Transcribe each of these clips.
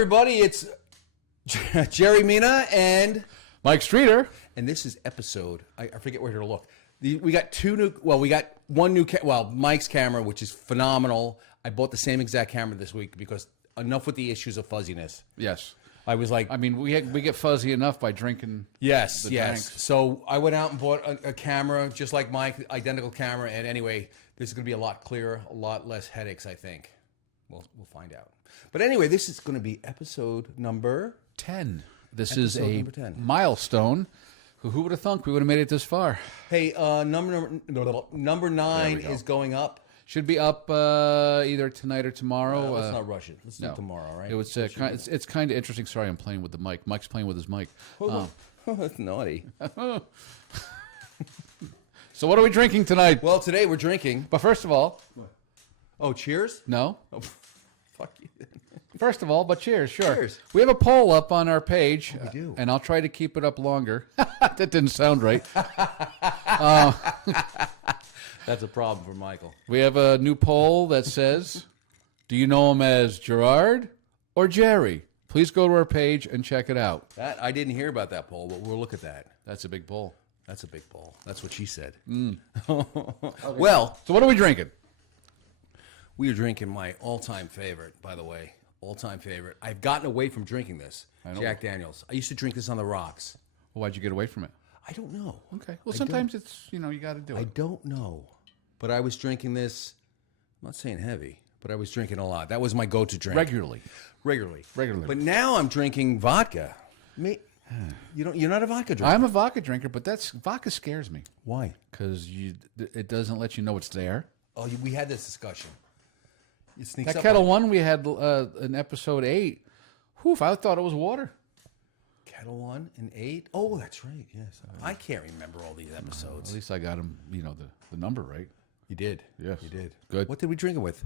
everybody. It's Jerry Mina and Mike Streeter. And this is episode, I forget where to look. We got two new, we got one new, Mike's camera, which is phenomenal. I bought the same exact camera this week because enough with the issues of fuzziness. Yes. I was like, I mean, we get fuzzy enough by drinking. Yes. Drinks. So I went out and bought a camera, just like Mike, identical camera. And anyway, this is going to be a lot clearer, a lot less headaches, I think. We'll find out. But anyway, this is going to be episode number 10. This episode is a number 10. milestone. Who would have thunk we would have made it this far? Hey, number 9 is going up. Should be up either tonight or tomorrow. Let's not rush it. Let's do it tomorrow, right? It's kind of interesting. Sorry, I'm playing with the mic. Mike's playing with his mic. That's naughty. So what are we drinking tonight? Well, today we're drinking. But first of all... Oh, cheers? No. Oh, fuck you. First of all, but cheers, sure. Cheers. We have a poll up on our page. We do. And I'll try to keep it up longer. That didn't sound right. That's a problem for Michael. We have a new poll that says, do you know him as Gerard or Jerry? Please go to our page and check it out. That I didn't hear about that poll, but we'll look at that. That's a big poll. That's a big poll. That's what she said. Well, so what are we drinking? We are drinking my all-time favorite, by the way. All-time favorite. I've gotten away from drinking this. Jack Daniels. I used to drink this on the rocks. Well, why'd you get away from it? I don't know. Okay. Well, sometimes it's, you got to do it. I don't know. But I was drinking this, I'm not saying heavy, but I was drinking a lot. That was my go-to drink. Regularly. But now I'm drinking vodka. You're not a vodka drinker. I'm a vodka drinker, but vodka scares me. Why? Because it doesn't let you know it's there. Oh, we had this discussion. It sneaks that up Kettle on One we had in episode 8. Whew, I thought it was water. Kettle One and 8? Oh, that's right. Yes. I can't remember all these episodes. At least I got them, the number right. You did. Yes. You did. Good. What did we drink it with?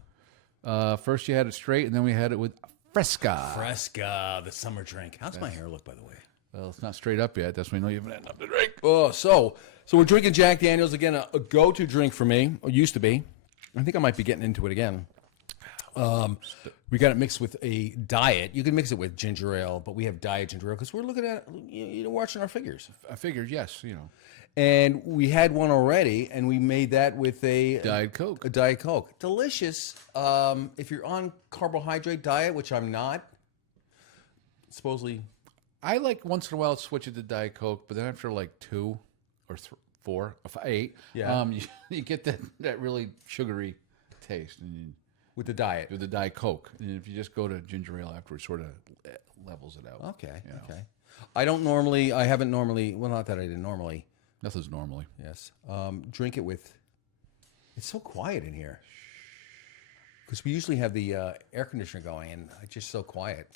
First you had it straight, and then we had it with Fresca. Fresca, the summer drink. How's my hair look, by the way? Well, it's not straight up yet. That's when you know you haven't had enough to drink. Oh, so we're drinking Jack Daniels again. A go-to drink for me, or used to be. I think I might be getting into it again. We got it mixed with a diet. You can mix it with ginger ale, but we have diet ginger ale because we're looking at watching our figures. I figured, yes, And we had one already, and we made that with a Diet Coke. A Diet Coke, delicious. If you're on carbohydrate diet, which I'm not, supposedly. I like once in a while switch it to Diet Coke, but then after like 2 or 4 or 8, you get that really sugary taste. And with the diet. With the Diet Coke. And if you just go to ginger ale afterwards, sort of levels it out. Okay, okay. I haven't normally, well, not that I didn't normally. Nothing's normally. Yes. Drink it with, it's so quiet in here. Because we usually have the air conditioner going, and it's just so quiet.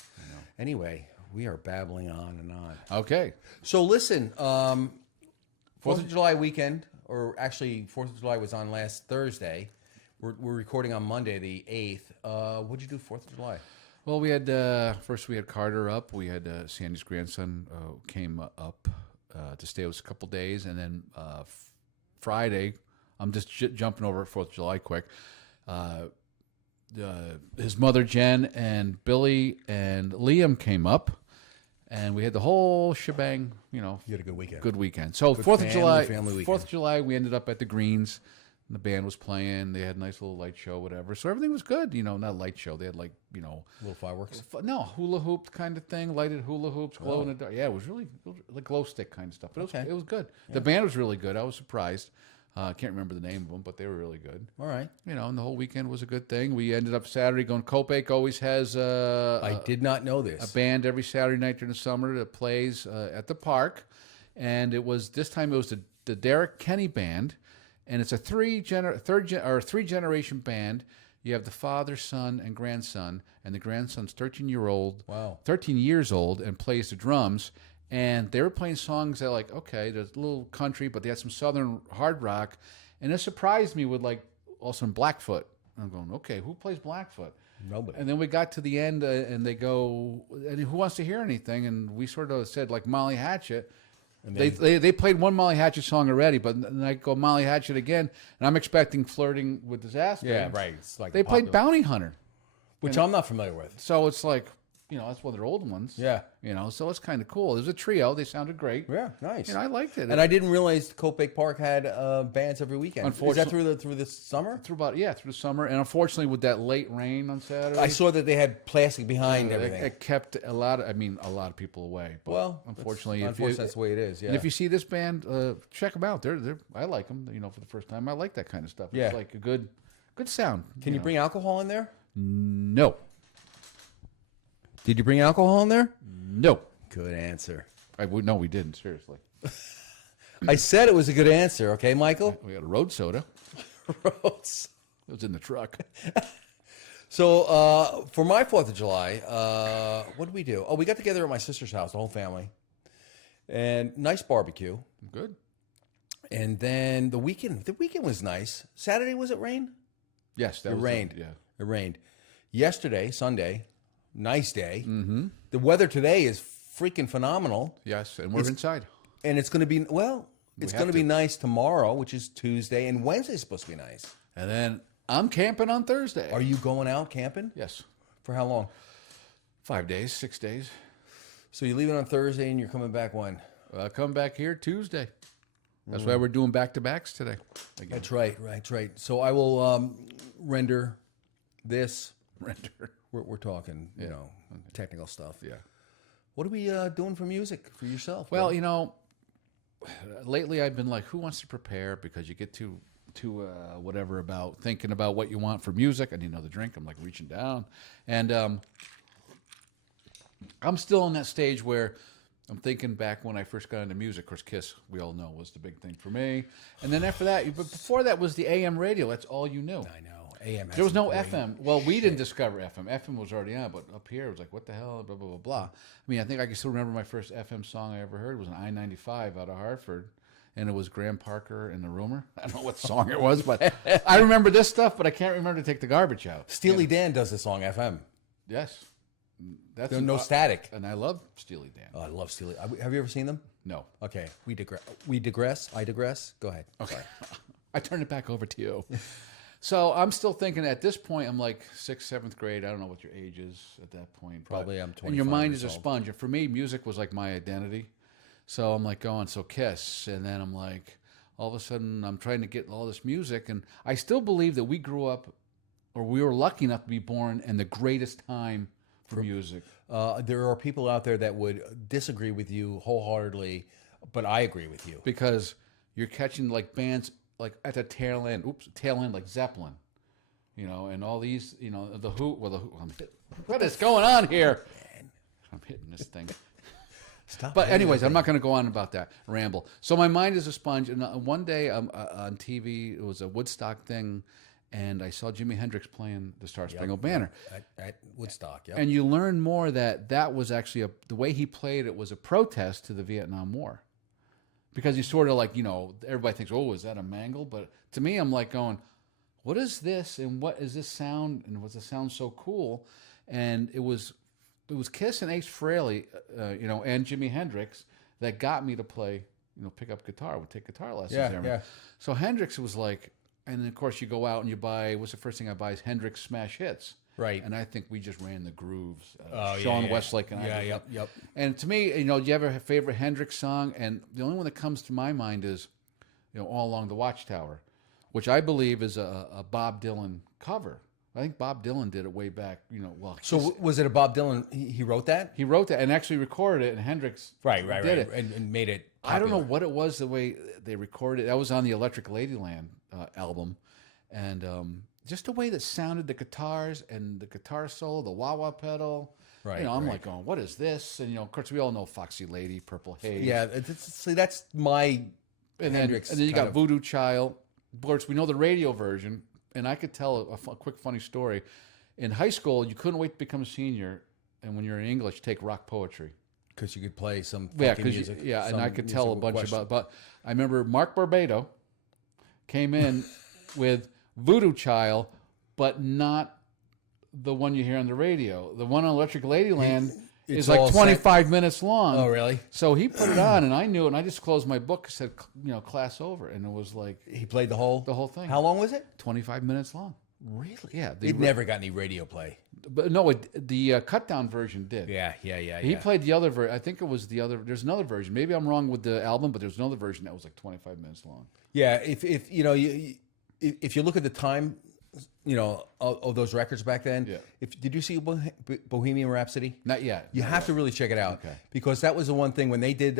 Anyway, we are babbling on and on. Okay. So listen, 4th of July weekend, or actually 4th of July was on last Thursday. We're recording on Monday, the 8th. What'd you do 4th of July? Well, we had, first we had Carter up. We had Sandy's grandson came up to stay with us a couple days. And then Friday, I'm just jumping over at 4th of July quick. His mother, Jen, and Billy and Liam came up. And we had the whole shebang, You had a good weekend. Good weekend. So good 4th of July, family weekend. 4th of July, we ended up at the Greens. And the band was playing. They had a nice little light show, whatever. So everything was good. Not a light show. They had little fireworks. No, hula hoop kind of thing. Lighted hula hoops, glow in the dark. Yeah, it was really like glow stick kind of stuff. But it was good. Yeah. The band was really good. I was surprised. I can't remember the name of them, but they were really good. All right. And the whole weekend was a good thing. We ended up Saturday going. Copac always has. I did not know this. A band every Saturday night during the summer that plays at the park, and this time it was the Derek Kenny Band. And it's a three generation band. You have the father, son, and grandson, and the grandson's 13 years old, and plays the drums. And they were playing songs that there's a little country, but they had some southern hard rock, and it surprised me with also Blackfoot. And I'm going, okay, who plays Blackfoot? Nobody. And then we got to the end, and they go, and who wants to hear anything? And we sort of said Molly Hatchet. And they played one Molly Hatchet song already, but then I go Molly Hatchet again, and I'm expecting Flirting with Disaster. Yeah, right. It's they played Bounty Hunter, which I'm not familiar with. So it's like, that's one of their old ones. Yeah. So it's kind of cool. It was a trio. They sounded great. Yeah, nice. I liked it. And I didn't realize Copic Park had bands every weekend. Is that through the summer? through the summer, and unfortunately with that late rain on Saturday, I saw that they had plastic behind everything. it kept a lot of people away. But Well, unfortunately, that's the way it is. Yeah. and if you see this band, check them out. I like them. For the first time, I like that kind of stuff. Yeah. It's like a good sound. Can you bring alcohol in there? No, Did you bring alcohol in there? no. Good answer. No, we didn't. Seriously, I said it was a good answer. Okay, Michael. we got a road soda. Rhodes. It was in the truck. So for my 4th of July, what did we do? Oh, we got together at my sister's house, the whole family, and nice barbecue. Good. And then the weekend was nice. Saturday, was it rain? Yes, It rained. Yeah. It rained. Yesterday, Sunday, nice day. Mm-hmm. The weather today is freaking phenomenal. Yes, and we're inside. And it's going to be, it's going to be nice tomorrow, which is Tuesday, and Wednesday's supposed to be nice. And then I'm camping on Thursday. Are you going out camping? Yes. For how long? 5 days, 6 days. So you're leaving on Thursday and you're coming back when? I'll come back here Tuesday. That's why we're doing back-to-backs today. Again. That's right. So I will render this. Render. We're talking, technical stuff. Yeah. What are we doing for music for yourself? Well, lately I've been like, who wants to prepare? Because you get too whatever about thinking about what you want for music. I need another drink. I'm like reaching down. And I'm still in that stage where I'm thinking back when I first got into music. Of course, Kiss, we all know, was the big thing for me. And then after that, but before that was the AM radio. That's all you knew. I know. AM. There was no FM. Well, we didn't discover FM. FM was already on, but up here it was like, what the hell, blah, blah, blah, blah. I mean, I think I can still remember my first FM song I ever heard was an I-95 out of Hartford, and it was Graham Parker and the Rumor. I don't know what song it was, but I remember this stuff, but I can't remember to take the garbage out. Steely Dan does the song FM. Yes. That's There's no static. And I love Steely Dan. Oh, I love Steely. Have you ever seen them? No. Okay. We digress. I digress. Go ahead. Okay. I turn it back over to you. So I'm still thinking at this point, I'm like 6th, 7th grade. I don't know what your age is at that point. Probably I'm 25. And your mind is a sponge. And for me, music was like my identity. So I'm like going, so Kiss. And then I'm like, all of a sudden, I'm trying to get all this music. And I still believe that we grew up, or we were lucky enough to be born in the greatest time for music. There are people out there that would disagree with you wholeheartedly, but I agree with you. Because you're catching like bands like at the tail end, like Zeppelin, and all these, the Who. Well, the Who. What is going on here? I'm hitting this thing. Stop. But anyways, I'm not going to go on about that ramble. So my mind is a sponge. And one day on TV, it was a Woodstock thing, and I saw Jimi Hendrix playing the Star Spangled Banner At Woodstock. Yeah. and you learn more that was actually the way he played it was a protest to the Vietnam War. Because you sort of like, everybody thinks, oh, is that a mangle? But to me, I'm like going, what is this? And what is this sound? And was the sound so cool? And it was Kiss and Ace Frehley, and Jimi Hendrix that got me to play, pick up guitar. Would take guitar lessons. Yeah. So Hendrix was like, and then of course you go out and you buy, what's the first thing I buy is Hendrix Smash Hits. Right. And I think we just ran the grooves. Sean Westlake and I. Yep. And to me, do you have a favorite Hendrix song? And the only one that comes to my mind is, All Along the Watchtower, which I believe is a Bob Dylan cover. I think Bob Dylan did it way back, So was it a Bob Dylan? He wrote that? He wrote that and actually recorded it, and Hendrix did it. And made it popular. I don't know what it was, the way they recorded it. That was on the Electric Ladyland album. And just the way that sounded, the guitars and the guitar solo, the wah-wah pedal. Right. I'm like going, what is this? And, of course, we all know Foxy Lady, Purple Haze. Yeah, see, that's my Hendrix. And then you got Voodoo Child. Of course, we know the radio version. And I could tell a quick funny story. In high school, you couldn't wait to become a senior. And when you're in English, take rock poetry. Because you could play some music. And I could tell a bunch about. But I remember Mark Barbado came in with Voodoo Child, but not the one you hear on the radio. The one on Electric Ladyland is like 25 minutes long. Oh, really? So he put it on, and I knew it, and I just closed my book and said, class over. And it was like... He played the whole thing. How long was it? 25 minutes long. Really? Yeah. It never got any radio play. But no, the cut down version did. Yeah. He played the other version. I think it was the other. There's another version. Maybe I'm wrong with the album, but there's another version that was like 25 minutes long. Yeah, if you know if you look at the time, of those records back then. Yeah. Did you see Bohemian Rhapsody? Not yet. You have to really check it out, Okay. because that was the one thing when they did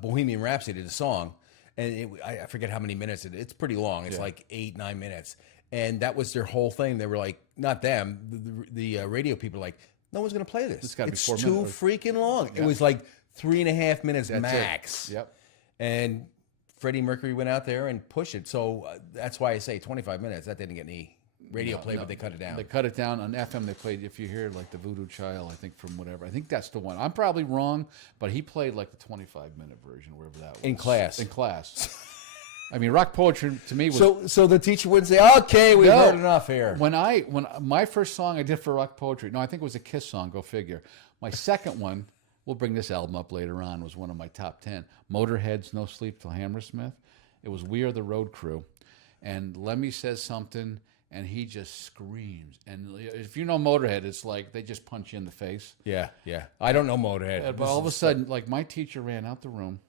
Bohemian Rhapsody, the song, and I forget how many minutes it's pretty long. It's like 8-9 minutes, and that was their whole thing. They were like, not them, the radio people were like, no one's going to play this. It's gotta be 4 too minutes. freaking long. It was like 3.5 minutes max. Yep. And Freddie Mercury went out there and pushed it. So that's why I say 25 minutes. That didn't get any radio play, but they cut it down. They cut it down on FM. They played, if you hear like the Voodoo Child, I think from whatever. I think that's the one. I'm probably wrong, but he played like the 25-minute version, wherever that was. In class. In class. I mean, rock poetry to me was. So the teacher wouldn't say, "Okay, we've heard enough here." When my first song I did for rock poetry, no, I think it was a Kiss song. Go figure. My second one, we'll bring this album up later on, was one of my top 10. Motorhead's "No Sleep Till Hammersmith." It was "We Are the Road Crew," and Lemmy says something, and he just screams. And if you know Motorhead, it's like they just punch you in the face. Yeah. I don't know Motorhead. But all of a sudden, like my teacher ran out the room.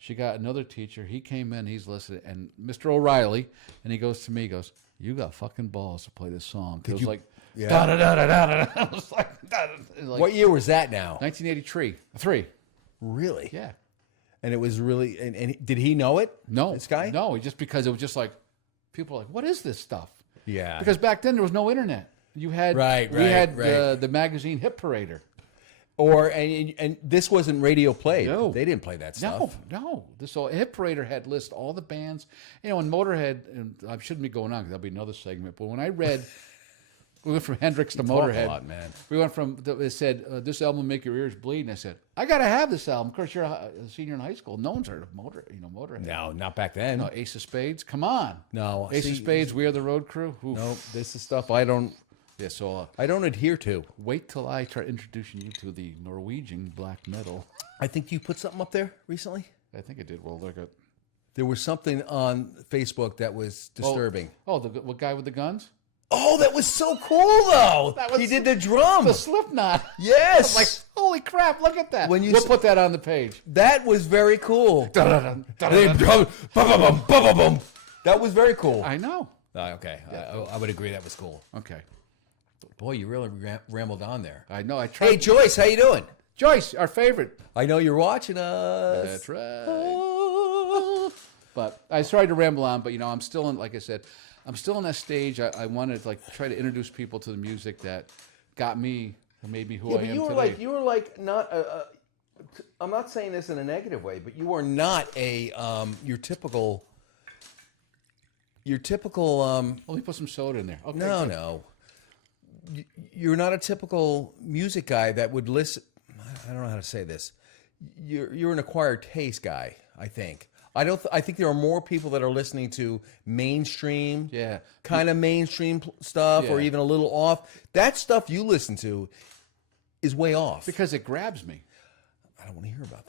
She got another teacher. He came in. He's listening, and Mr. O'Reilly, and he goes to me. He goes, "You got fucking balls to play this song." It was like, da da da da da da. I was like, what year was that now? 1983. 3. Really? Yeah. And it was really. And did he know it? No. This guy? No. Just because it was just like, people were like, "What is this stuff?" Yeah. Because back then there was no internet. You had we had the magazine Hit Parader. And this wasn't radio played. No. They didn't play that stuff. No. This whole Hit Parader had list all the bands. In Motorhead, and I shouldn't be going on because that'll be another segment. But when I read, we went from Hendrix to Motorhead. A lot, man. We went from it said this album will make your ears bleed, and I said I gotta have this album. Of course, you're a senior in high school. No one's heard of Motorhead. No, not back then. No, Ace of Spades. Come on. No, Ace of Spades. We Are the Road Crew. Oof. No, this is stuff I don't. Yeah, so I don't adhere to. wait till I try introducing you to the Norwegian black metal. I think you put something up there recently. I think I did. Well, look at. There was something on Facebook that was disturbing. Oh, the what guy with the guns? Oh, that was so cool, though. He did the drum. The Slipknot. Yes. I'm like, holy crap! Look at that. When you we'll put that on the page. That was very cool. That was very cool. I know. Okay, I would agree that was cool. Okay. Boy, you really rambled on there. I know. I tried. Hey, Joyce, how you doing? Joyce, our favorite. I know you're watching us. That's right. But I started to ramble on, but I'm still in. Like I said, I'm still in that stage. I wanted to try to introduce people to the music that got me, and made me who I am today. You were like not. I'm not saying this in a negative way, but you are not a your typical. Let me put some soda in there. Okay, No. You're not a typical music guy that would listen. I don't know how to say this. You're an acquired taste guy. I think. I think there are more people that are listening to mainstream, kind of mainstream stuff, or even a little off. That stuff you listen to is way off because it grabs me. I don't want to hear about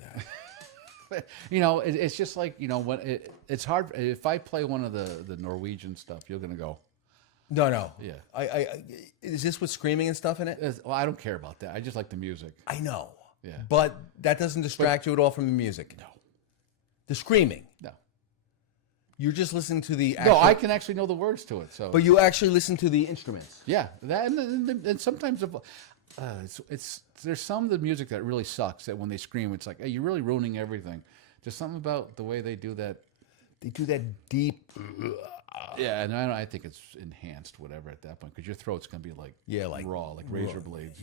that. It's just like when it's hard. If I play one of the Norwegian stuff, you're gonna go. No. Yeah. I is this with screaming and stuff in it? Well, I don't care about that. I just like the music. I know. Yeah. But that doesn't distract you at all from the music. No. The screaming. No. You're just listening to the actual... No, I can actually know the words to it. So. But you actually listen to the instruments. Yeah. That and sometimes there's some of the music that really sucks that when they scream, it's like, hey, you're really ruining everything. There's something about the way they do that. They do that deep... Yeah, and I think it's enhanced, whatever, at that point, because your throat's gonna be like raw, like razor blades.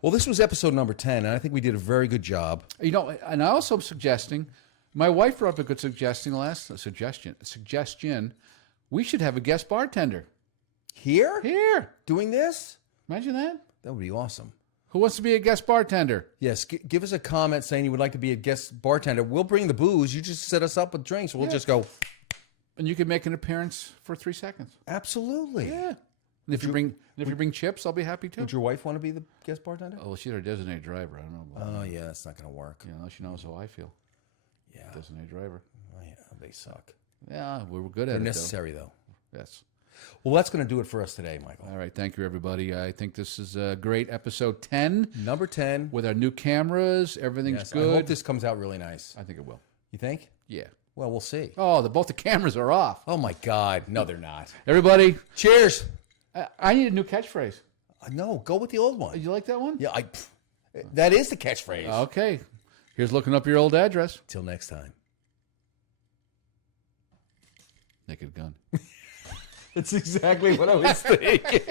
Well, this was episode number 10, and I think we did a very good job. And I also am suggesting. My wife brought up a good suggestion. We should have a guest bartender here doing this. Imagine that. That would be awesome. Who wants to be a guest bartender? Yes, give us a comment saying you would like to be a guest bartender. We'll bring the booze. You just set us up with drinks. We'll just go. And you can make an appearance for 3 seconds. Absolutely. Yeah. And if you bring chips, I'll be happy too. Would your wife want to be the guest bartender? Oh, well, she's our designated driver. I don't know about that. Yeah, that's not going to work. Unless she knows how I feel. Yeah. Designated driver. Oh, yeah, they suck. Yeah, we were good at it. They're necessary, though. Yes. Well, that's going to do it for us today, Michael. All right. Thank you, everybody. I think this is a great episode 10 Number 10. with our new cameras. Everything's Yes, good. I hope this comes out really nice. I think it will. You think? Yeah. Well, we'll see. Oh, both the cameras are off. Oh, my God. No, they're not. Everybody, Cheers. I need a new catchphrase. No, go with the old one. You like that one? Yeah, that is the catchphrase. Okay. Here's looking up your old address. Till next time. Naked Gun. That's exactly what I was thinking.